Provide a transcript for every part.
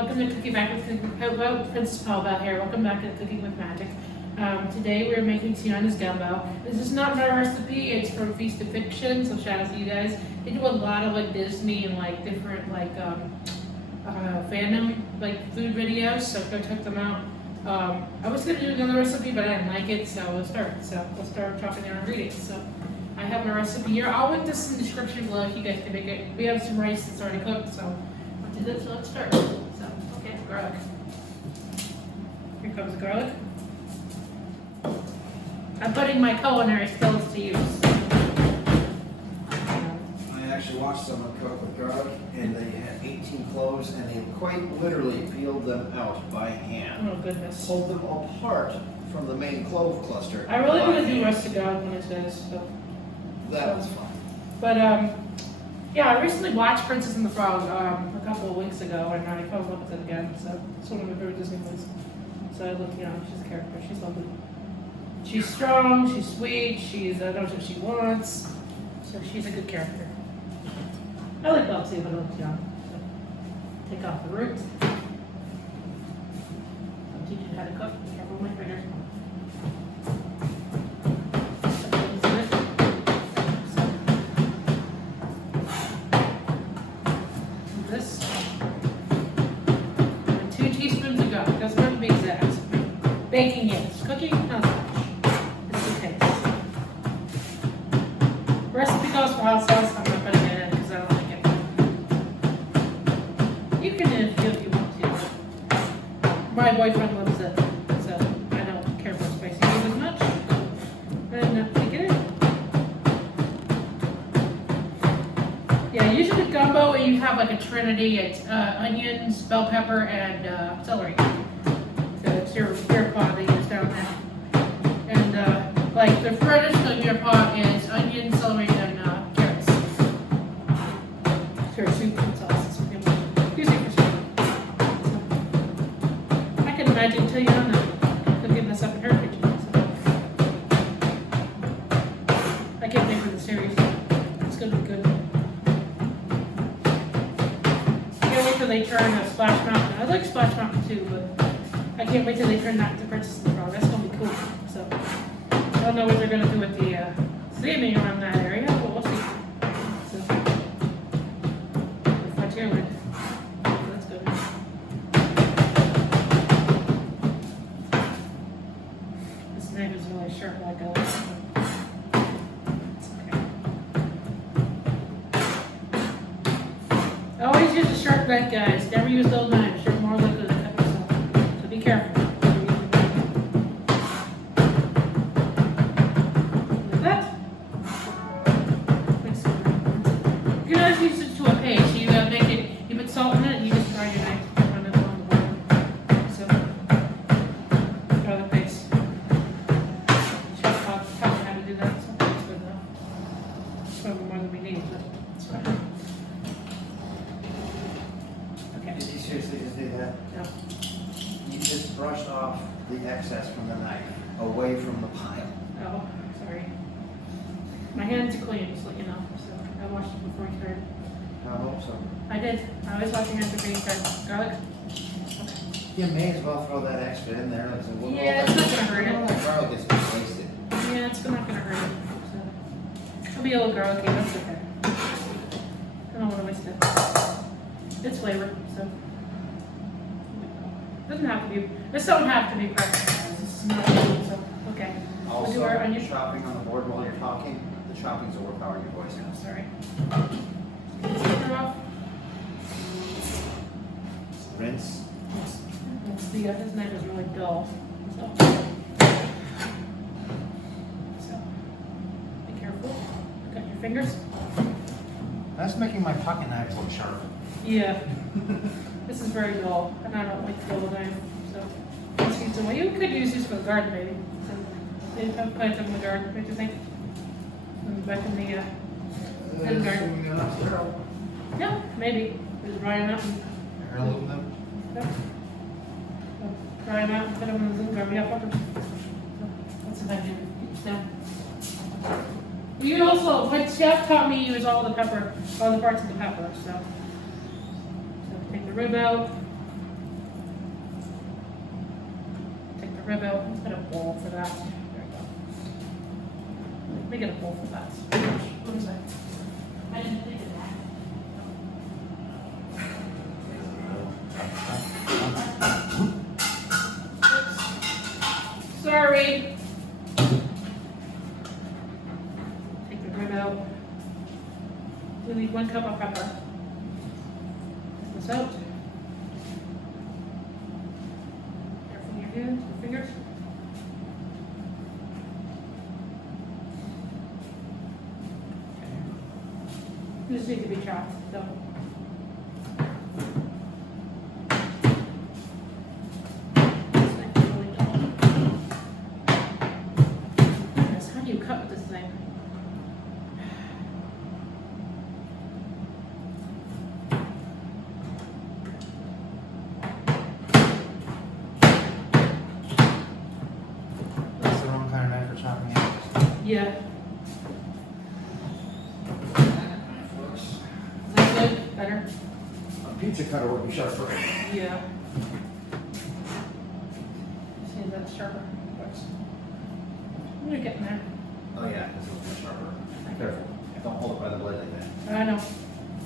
welcome to Cooking Back with Cooking. Hello, Princess Paul Bell here. Welcome back to Cooking with Magic. Today we're making Tiana's gumbo. This is not my recipe. It's from Feast of Fiction. So shout out to you guys. They do a lot of like Disney and like different like fandom like food videos. So go check them out. I was gonna do another recipe, but I didn't like it, so we'll start. So let's start chopping down ingredients. So I have my recipe here. I'll link this in the description below if you guys can make it. We have some rice that's already cooked, so I'll do this. So let's start. So okay, garlic. Here comes the garlic. I'm putting my culinary skills to use. I actually watched someone cook with garlic, and they had 18 cloves, and they quite literally peeled them out by hand. Oh goodness. Pulled them apart from the main clove cluster. I really want to do roasted garlic when it says so. That was fun. But yeah, I recently watched Princess and the Frog a couple of weeks ago, and I fell in love with it again. So it's one of my favorite Disney movies. So I look, she's a character. She's lovely. She's strong. She's sweet. She knows what she wants. So she's a good character. I like Belle too, but I look young. So take off the roots. I'll teach you how to cook. Be careful with my fingers. This and 2 teaspoons of garlic. Doesn't have to be exact. Baking, yes. Cooking, not so much. It's the taste. Recipe calls for hot sauce. I'm not putting it in because I don't like it. You can if you want to. My boyfriend loves it, so I don't care for spicy food as much. And take it in. Yeah, usually with gumbo you have like a trinity. It's onions, bell pepper, and celery. So it's your pot they use down there. And like the traditional your pot is onion, celery, and carrots. Sure, soup and sauce. Usually for soup. So, I can imagine Tiana cooking this up in her kitchen. So. I can't wait for the series. It's gonna be good. They turn a Splash Mountain. I like Splash Mountain too, but I can't wait till they turn that to Princess and the Frog. That's gonna be cool. So I don't know what they're gonna do with the theming around that area, but we'll see. So with Frontierland. So that's good. This knife is really sharp like I like it. Always use a sharp knife, guys. Never use dull knives. You're more likely to cut yourself. So be careful. Like that. You can always use it to a paste. You make it. You put salt in it. And you just dry your knife and run it along the bottom. So dry the paste. Chef taught me how to do that. So that's good enough. It's probably more than we need, but it's fine. Did you seriously just do that? No. You just brushed off the excess from the knife away from the pile. Oh, sorry. My hands are clean, just let you know. So I washed them before I started. I hope so. I did. I always wash your hands before you start. Garlic? Okay. You may as well throw that extra in there. Like, so Yeah, it's not gonna hurt it. All that garlic is wasted. Yeah, it's not gonna hurt it. So it'll be a little garlicky, that's okay. I don't want to waste it. It's flavor, so. Doesn't have to be. This don't have to be perfect. This is not so okay. We'll do Also, our onion. chopping on the board while you're talking, the chopping's overpowering your voice. Oh, sorry. Take her off. Rinse. Yes. His knife is really dull. So be careful. Cut your fingers. That's making my pocket knives look sharp. Yeah. This is very dull, and I don't like dull knife. So let's use some. You could use this for the garden, maybe. So maybe I'll plant them in the garden. What do you think? Back in the garden. Yeah, maybe. Just dry them out. Heirloom them. Yeah. So, dry them out and put them in the garden. We got peppers. So that's what I do. Yeah. You also, my chef taught me to use all the pepper, all the parts of the pepper. So take the rib out, the rib out. Let's get a bowl for that. There we go. Let me get a bowl for that. What was that? I didn't think of that. Oops. Sorry. Take the rib out. We need 1 cup of pepper. Take this out. Careful with your hands, your fingers. This needs to be chopped, so. This thing is really dull. Goodness, how do you cut with this thing? That's the wrong kind of knife for chopping apples. Yeah. Is that good? Better? A pizza cutter would be sharper. Yeah. See, that's sharper. We're getting there. Oh yeah, this is much sharper. Careful. Don't hold it by the blade like that. I know.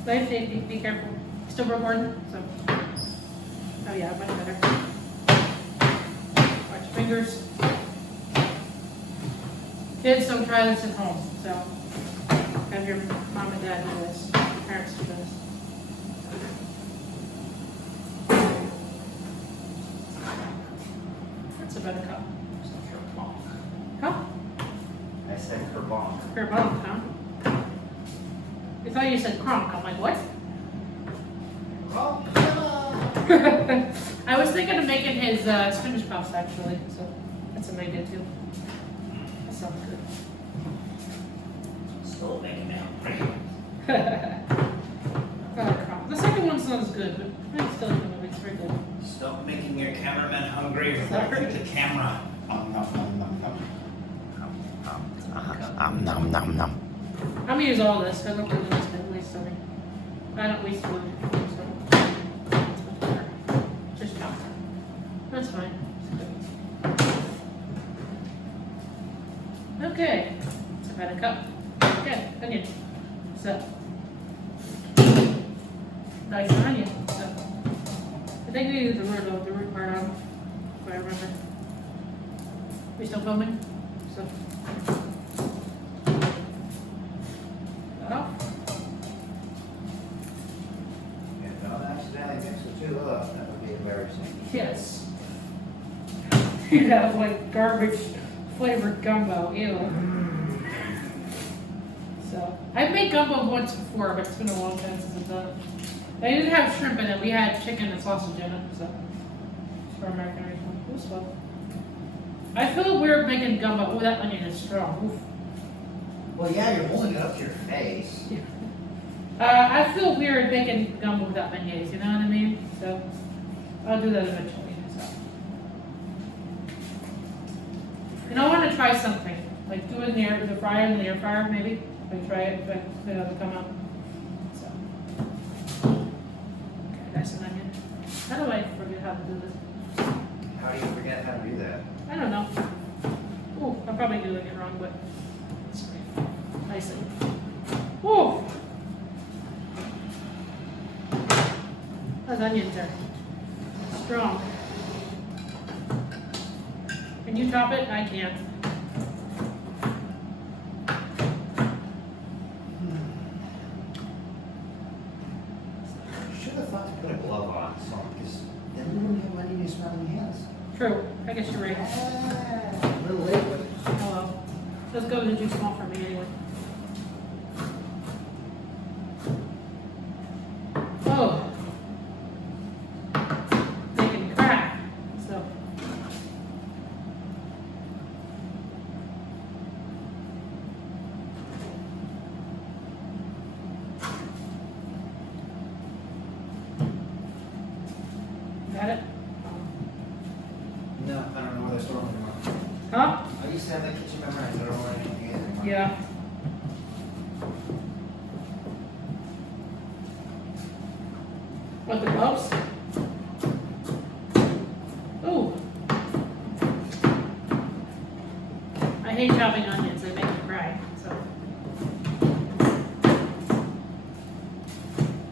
Life safety, be careful. Still recording, so. Oh yeah, much better. Watch your fingers. Kids, don't try this at home, so. Have your mom and dad do this. Parents do this. That's a better cup. Huh? I said kerbonk. Kerbonk, huh? I thought you said cronk. I'm like, what? Oh, I was thinking of making his spinach puffs actually, so that's an idea too. That sounds good. still making out. The second one's not as good, but I still think it's very good. Stop making your cameraman hungry. Sorry. The camera. Nom nom nom. I'm gonna use all this. I don't really waste any. I don't waste food. So that's much better. Just chop. That's fine. It's good. Okay. It's about a cup. Okay, onion. So nice onion. So I think we use the root part on, if I remember. We still filming? So That would be embarrassing. yes. You'd have like garbage flavored gumbo. Ew. So I've made gumbo once before, but it's been a long time since I've done it. I didn't have shrimp in it. We had chicken and sausage in it, so it's for American restaurant. It was fun. I feel weird making gumbo. Oh, that onion is strong. Oof. Well, yeah, you're holding it up to your face. I feel weird making gumbo without beignets, you know what I mean? So I'll do that eventually. So. And I want to try something, like do it in the fryer in the air fryer, maybe. Like try it, but it'll come out. So. Okay, that's an onion. How do I forget how to do this? How do you forget how to do that? I don't know. Oh, I'm probably doing it wrong, but it's great. Nice. Oh. Those onions are strong. Can you chop it? I can't. Should have thought to put a glove on, so because then we wouldn't have money to smell in your hands. True. I guess you're right. A little late, but Oh well. Those go to too small for me anyway. Oh. They can crack. So. Got it? no, I don't know where they're storing them. Huh? I used to have that kitchen memorized. I don't know where anything is anymore. Yeah. What, the gloves? Ooh. hate chopping onions, they make me cry, so.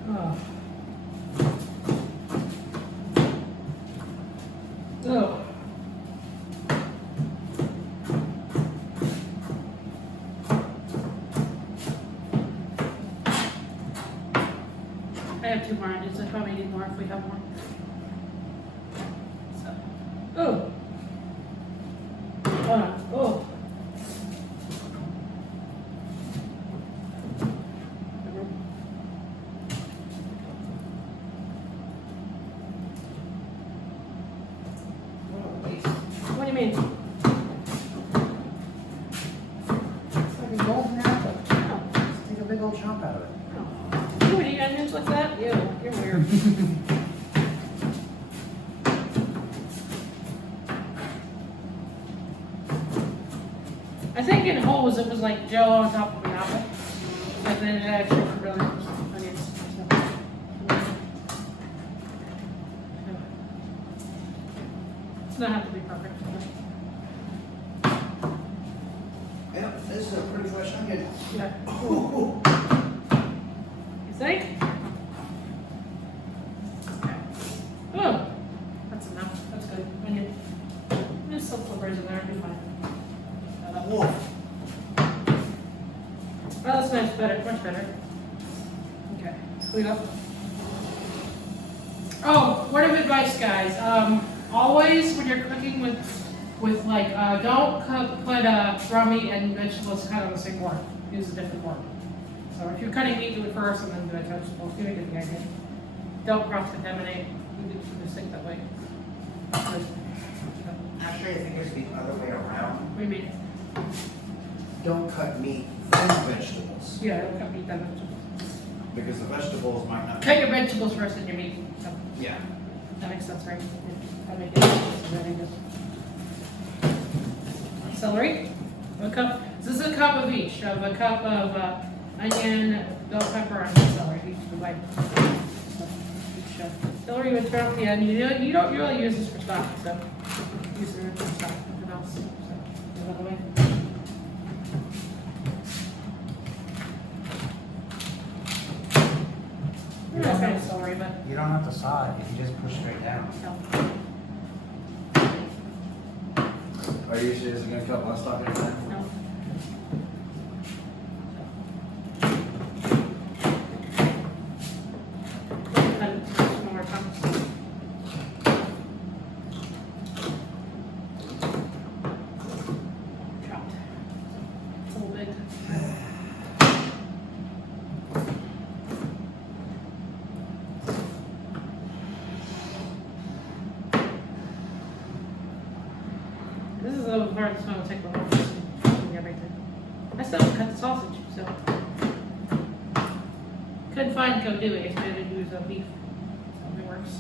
Oh. Oh. I have 2 more onions, I probably need more if we have more. So. Oh. Hold on. Oh. What do you mean? It's like a golden apple. Oh. Just take a big old chomp out of it. Oh. You would eat onions like that? Ew, you're weird. I think in holes it was like Joe on top of an apple. And then it actually really onions. So. It's not have to be perfect. Yeah, this is a pretty fresh onion. Yeah. Ooh. You think? Okay. Oh, that's enough. That's good. Onion. There's some flavors in there. It'll be fine. Whoa. Oh, that's nice. Better. Much better. Okay. Clean up. Oh, word of advice, guys. Always when you're cooking with like, don't put raw meat and vegetables kind of on the same board. Use a different board. So if you're cutting meat, do it first and then do vegetables. You get the idea. Don't cross-contaminate. You do the mistake that way. Actually, I think it's the other way around. What do you mean? Don't cut meat, then vegetables. Yeah, don't cut meat, then vegetables. Because the vegetables might not. Cut your vegetables first and your meat. So Yeah. that makes sense, right? That makes sense. Celery. A cup. This is a cup of each. Of a cup of onion, bell pepper, and celery. Each the way. So each celery would throw at the end. You don't really use this for stock, so use it for stock. Nothing else. So move out of the way. You Not don't kind have of celery, but You don't have to saw it, you can just push straight down. no. Are you seriously gonna cut less stock in time? No. Cut it some more chunks. Chopped. It's a little big. This is the hardest one to take the longest and everything. I still haven't cut the sausage, so. Couldn't find go do it, so I had to use beef. So it works.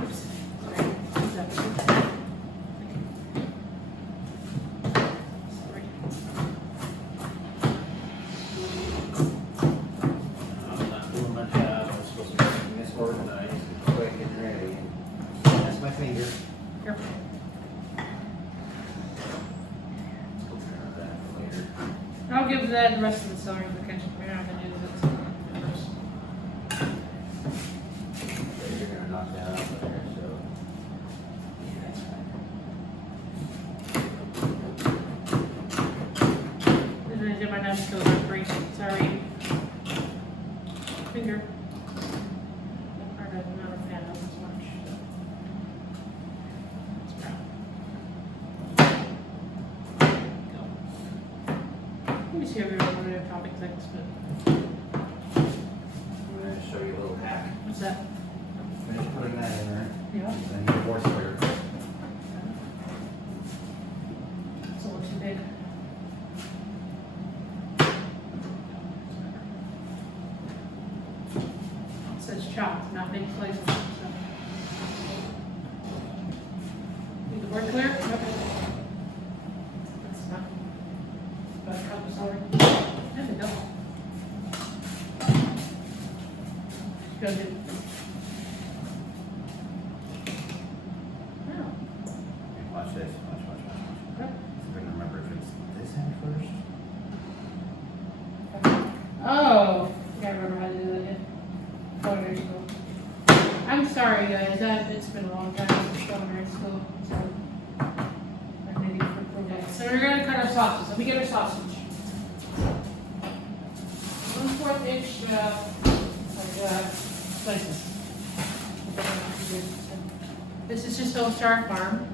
Oops. Sorry. Sorry. I'm not doing my job, I'm supposed to be making this organized, and quick and ready. That's my finger. Careful. Let's go try that for later. I'll give that the rest of the celery for ketchup. We're not gonna use it first. You're gonna knock that out of there, so. Yeah, that's fine. Then I did my nuts go on 3. Sorry. Finger. That part I'm not a fan of as much. It's brown. Go. Let me see everyone what other topics I can split. I'm gonna show you a little hack. What's that? Finish putting that in there, Yeah. then you force it. It's a little too big. It says chopped, not big slices. So. Need the word clear? Okay. That's enough. About a cup of celery. And a double. Go do. Watch I'm sorry, guys. It's been a long time since culinary school. So I'm ready for progress. So we're gonna cut our sausage. Let me get our sausage. 1/4 inch slices. This is just Home Star Farm.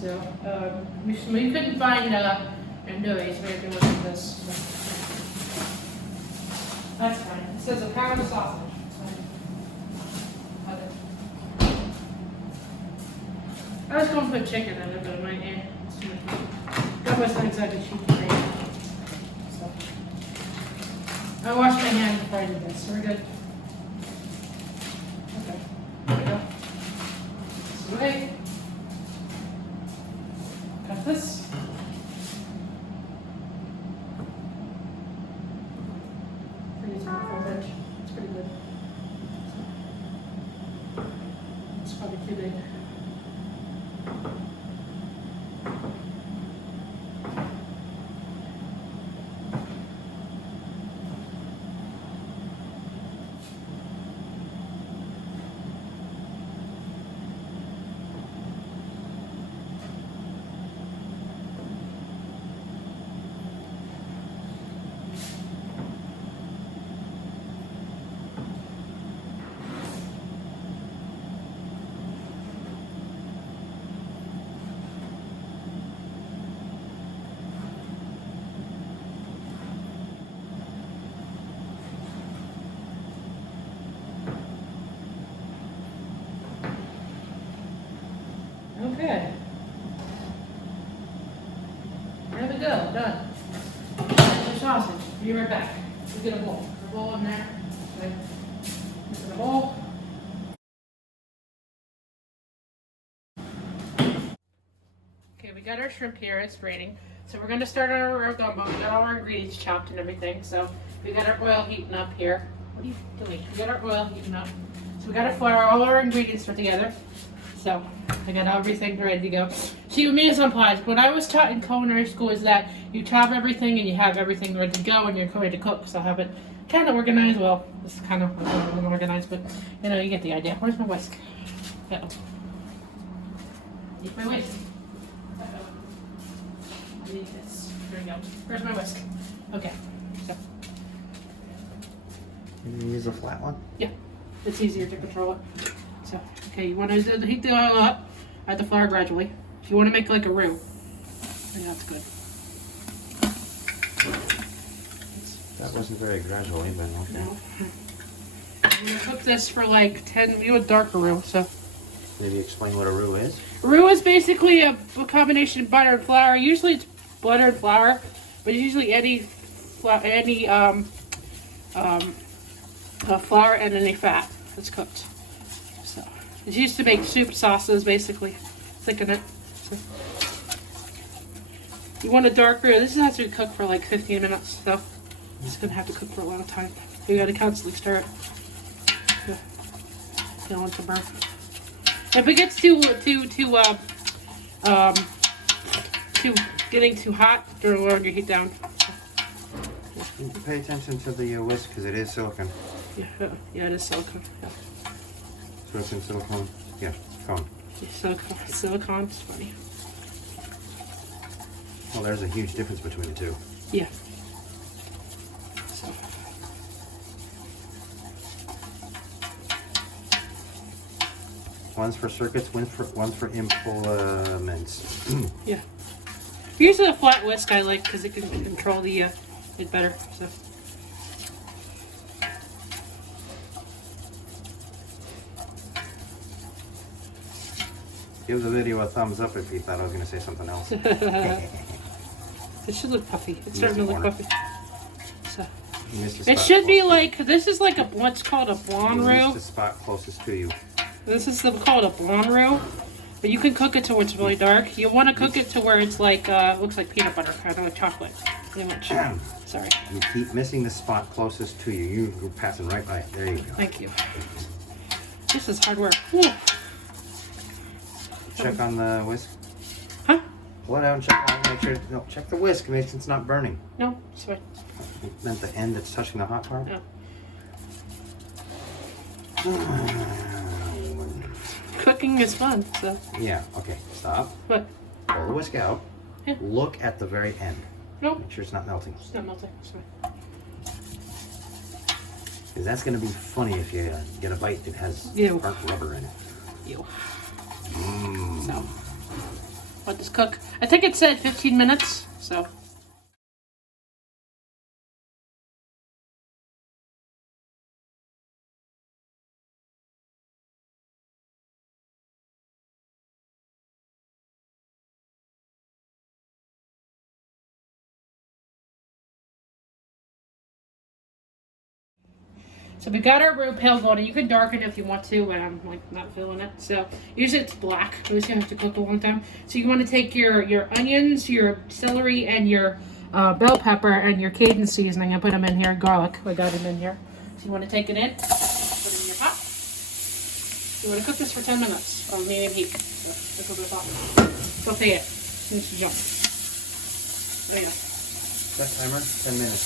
So we couldn't find andouille, so we have to look at this. That's fine. It says a pound of sausage. I was going to put chicken in it, but I might it's too much. That wasn't exactly cheap to make. So I washed my hands before I did this, so we're good. Okay. There we go. This away. Cut this. Pretty small veg. It's pretty good. It's probably too big. Okay. There we go, done. There's your sausage. Be right back. Let's get a bowl. A bowl in there. Okay. This is a bowl. Okay, we got our shrimp here. It's raining. So we're going to start on our gumbo. We got all our ingredients chopped and everything. So we got our oil heating up here. What are you doing? We got our oil heating up. So we got to flour. All our ingredients are together. So I got everything ready to go. See, with me it's on pies. What I was taught in culinary school is that you chop everything and you have everything ready to go and you're ready to cook. So I have it kind of organized. Well, this is kind of organized, but you know, you get the idea. Where's my whisk? Uh-oh. Need my whisk. Uh-oh. I need this. There we go. Where's my whisk? Okay. So. You use a flat one? Yeah. It's easier to control it. So, okay, you want to heat the oil up, add the flour gradually. If you want to make like a roux, yeah, that's good. That wasn't very gradually, but okay. No. I'm going to cook this for like 10, you know, darker roux, so. Maybe explain what a roux is? Roux is basically a combination of butter and flour. Usually it's butter and flour, but usually any flour and any fat that's cooked. So it's used to make soup sauces, basically, thicken it. So, you want a dark roux. This has to cook for like 15 minutes, so it's gonna have to cook for a long time. You gotta constantly stir it. Yeah. Don't want to burn. If it gets too getting too hot, lower your heat down. Pay attention to the whisk because it is silicone. Yeah, yeah, it is silicone. Yeah. So it's in silicone. Yeah, cone. Silicone is funny. Well, there's a huge difference between the two. Yeah. So. One's for circuits, one's for implements. Yeah. Usually a flat whisk I like because it can control the it better. So. Give the video a thumbs up if you thought I was going to say something else. It should look puffy. It's starting to look puffy. So. It should be like, this is like what's called a blonde roux. The spot closest to you. This is called a blonde roux, but you can cook it to where it's really dark. You want to cook it to where it's like, looks like peanut butter, kind of like chocolate, pretty much. Sorry. You keep missing the spot closest to you. You're passing right by it. There you go. Thank you. This is hard work. Whew. Check on the whisk. Huh? Pull it out and check on it. Make sure. No, check the whisk. Make sure it's not burning. No, it's fine. It meant the end that's touching the hot part. No. whisking is fun, so. Yeah, okay, stop. What? Pull the whisk out. Yeah. Look at the very end. Nope. Make sure it's not melting. It's not melting. It's fine. Because that's going to be funny if you get a bite that has Ew. burnt rubber in it. Ew. Mmm. So, let this cook. I think it said 15 minutes, so. So we got our roux pale golden. You can darken it if you want to, but I'm like not feeling it. So usually it's black. At least you have to cook a long time. So you want to take your onions, your celery, and your bell pepper and your Cajun seasoning and put them in here. Garlic, we got them in here. So you want to take it in, put it in your pot. You want to cook this for 10 minutes on medium heat. So cook it hot. Saute it. Finish the jump. There you go. Set timer, 10 minutes.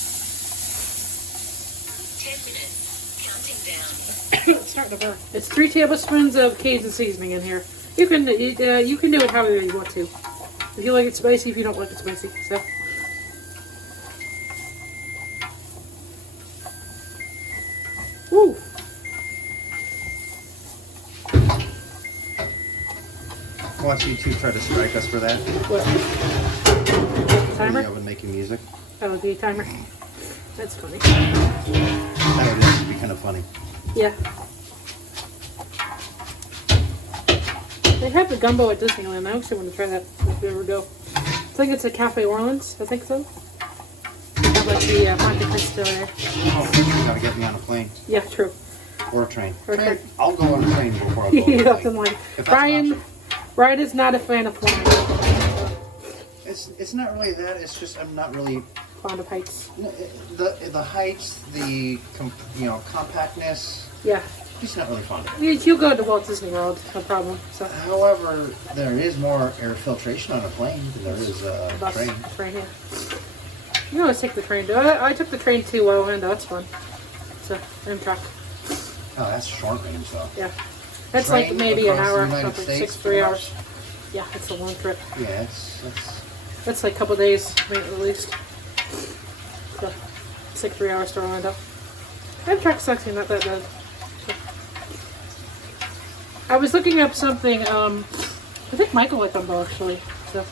10 minutes. Counting down. It's starting to burn. It's 3 tablespoons of Cajun seasoning in here. You can do it however you want to. If you like it spicy, if you don't like it spicy. So. Woo! Watch YouTube try to strike us for that. What? Timer? The oven making music. That would be a timer. That's funny. That would actually be kind of funny. Yeah. They have the gumbo at Disneyland. I actually want to try that if we ever go. I think it's at Cafe Orleans. I think so. They have like the Monte Cristo there. Oh, you gotta get me on a plane. Yeah, true. Or a train. Or a train. I'll go on a train before I go on a Yeah, plane. like If that's an option. Ryan is not a fan of flying. It's not really that. It's just I'm not really Fond of heights. the heights, the compactness. Yeah. Just not really fond of it. You go to Walt Disney World, no problem. So However, there is more air filtration on a plane than there is a bus, train. train, yeah. You can always take the train. I took the train to Orlando. That's fun. So Amtrak. Oh, that's short range though. Yeah. That's Train like maybe an across the hour, United something, States, 3 pretty hours. Yeah, it's a long trip. Yeah, That's like a couple days, maybe at least. So it's like 3 hours to Orlando. Amtrak's actually not that bad. So. I was looking up something. I think Michael liked them actually. So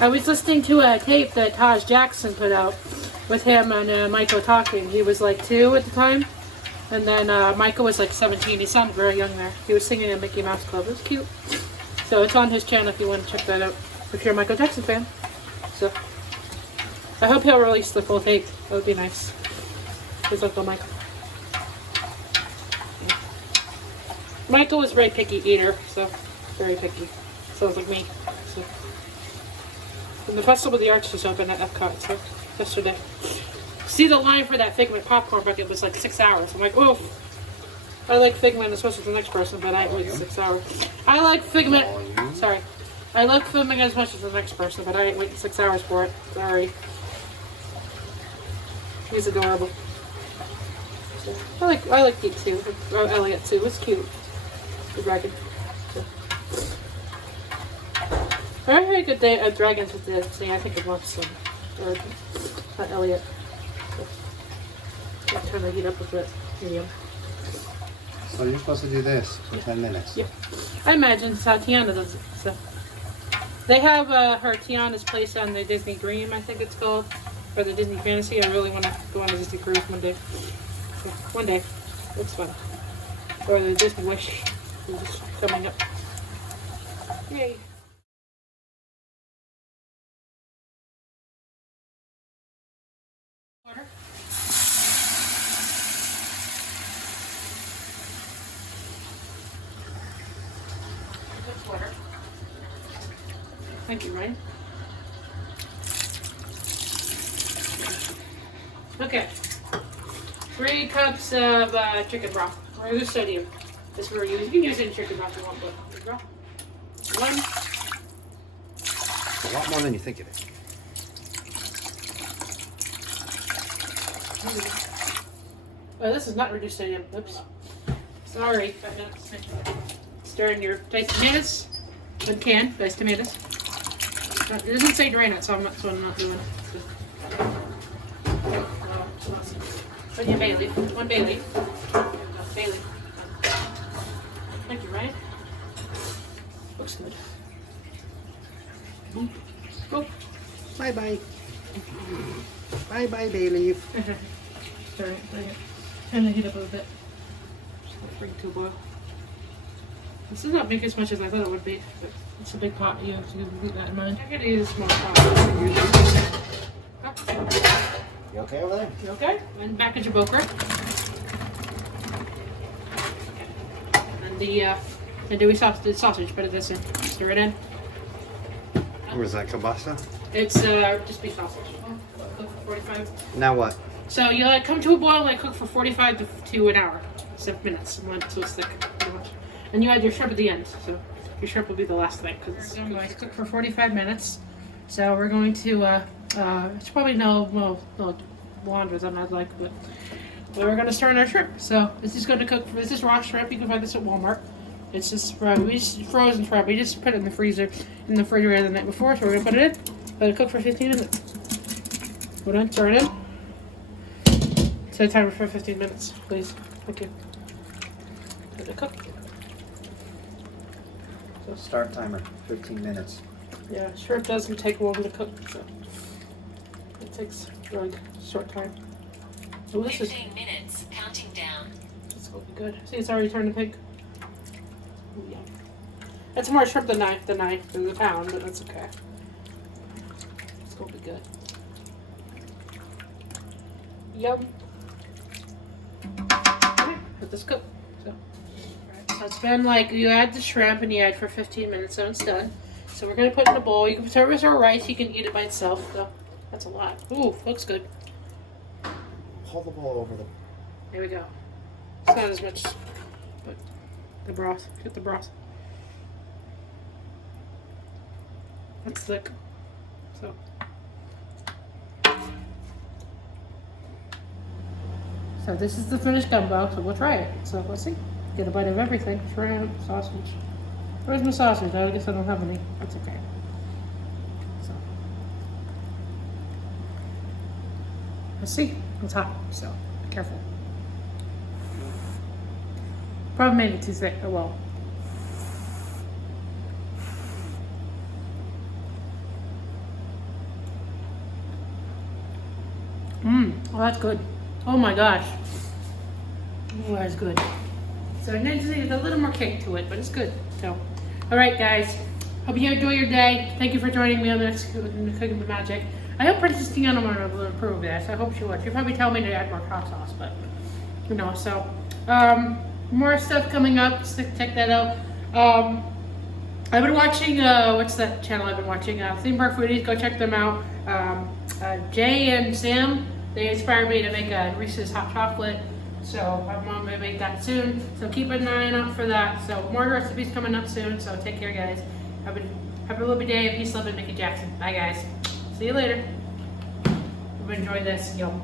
I was listening to a tape that Taj Jackson put out with him and Michael talking. He was like 2 at the time. And then Michael was like 17. He sounded very young there. He was singing in Mickey Mouse Club. It was cute. So it's on his channel if you want to check that out. If you're a Michael Jackson fan. So I hope he'll release the full tape. That would be nice. His Uncle Michael. Yeah. Michael was a very picky eater. So very picky. Sounds like me. So. And the Festival of the Arts just opened at Epcot. So yesterday. See, the line for that Figment popcorn bucket was like 6 hours. I'm like, oh, I like Figment, especially for the next person, but I ain't waiting 6 hours. I like Figment. Sorry. I like Figment as much as the next person, but I ain't waiting 6 hours for it. Sorry. He's adorable. So, I like Pete too. Or Elliot too. It's cute. The dragon. So. I had a good day at Dragons with Disney. I think it was some. Or not Elliot. So, turn the heat up a bit. Medium. So you're supposed to do this for 10 minutes. Yep. I imagine it's how Tiana does it. So they have her Tiana's place on the Disney Dream, I think it's called, or the Disney Fantasy. I really want to go on a Disney cruise one day. So, one day. It's fun. Or the Disney Wish is coming up. Yay. Water. Water. Thank you, Ryan. Okay. 3 cups of chicken broth. Or the sodium. That's what we're using. You can use any chicken broth you want, but chicken broth. 1. A lot more than you think it is. Oh, this is not reduced sodium. Oops. Sorry. Stir in your diced tomatoes. One can, diced tomatoes. It doesn't say drain it, so I'm not doing it. Put your bay leaf. One bay leaf. Bay leaf. Thank you, Ryan. Looks good. Boop. Boop. Bye bye. Bye bye, bay leaf. Stir it, bring it. And then heat up a little bit. Bring it to a boil. This does not make as much as I thought it would be, but it's a big pot. You have to keep that in mind. I could use a small pot. You okay over there? You okay? And package of okra. And the andouille sausage, put it this in. Stir it in. Or is that kielbasa? It's just beef sausage. Cook for 45. Now what? So you let it come to a boil, like cook for 45 to an hour. 7 minutes. So it's thick, pretty much. And you add your shrimp at the end. So your shrimp will be the last thing because it's going to cook for 45 minutes. So we're going to. It's probably no laundry that I'd like, but we're going to start our shrimp. So this is going to cook. This is raw shrimp. You can find this at Walmart. It's just frozen shrimp. We just put it in the freezer, in the refrigerator the night before. So we're going to put it in. Let it cook for 15 minutes. Hold on, turn it in. Set a timer for 15 minutes, please. Thank you. Let it cook. So start timer, 15 minutes. Yeah, shrimp doesn't take long to cook, so it takes like a short time. Oh, this is 15 minutes, counting down. this will be good. See, it's already turning pink. Ooh, yeah. That's more shrimp than the pound, but that's okay. It's gonna be good. Yum. Okay, let this cook. So it's been like you add the shrimp and you add for 15 minutes, so it's done. So we're gonna put it in a bowl. You can serve it as rice. You can eat it by itself. So that's a lot. Ooh, looks good. Hold the bowl over the... There we go. It's not as much, but the broth. Get the broth. That's thick. So. So this is the finished gumbo, so we'll try it. So let's see. Get a bite of everything. Shrimp, sausage. Where's my sausage? I guess I don't have any. That's okay. So. Let's see. It's hot, so be careful. Probably made it too thick. Oh well. Oh, that's good. Oh my gosh. Oh, that's good. So it needs a little more kick to it, but it's good. So, all right, guys. Hope you enjoy your day. Thank you for joining me on this Cooking with Magic. I hope Princess Tiana will approve of this. I hope she would. She'll probably tell me to add more hot sauce, but you know. So, more stuff coming up. So check that out. I've been watching. What's that channel I've been watching? Theme Park Foodies. Go check them out. Jay and Sam. They inspired me to make a Reese's hot chocolate, so I'm going to make that soon. So keep an eye out for that. So more recipes coming up soon. So take care, guys. Have a lovely day. Peace, love, and Mickey Jackson. Bye, guys. See you later. Hope you enjoyed this. Yum.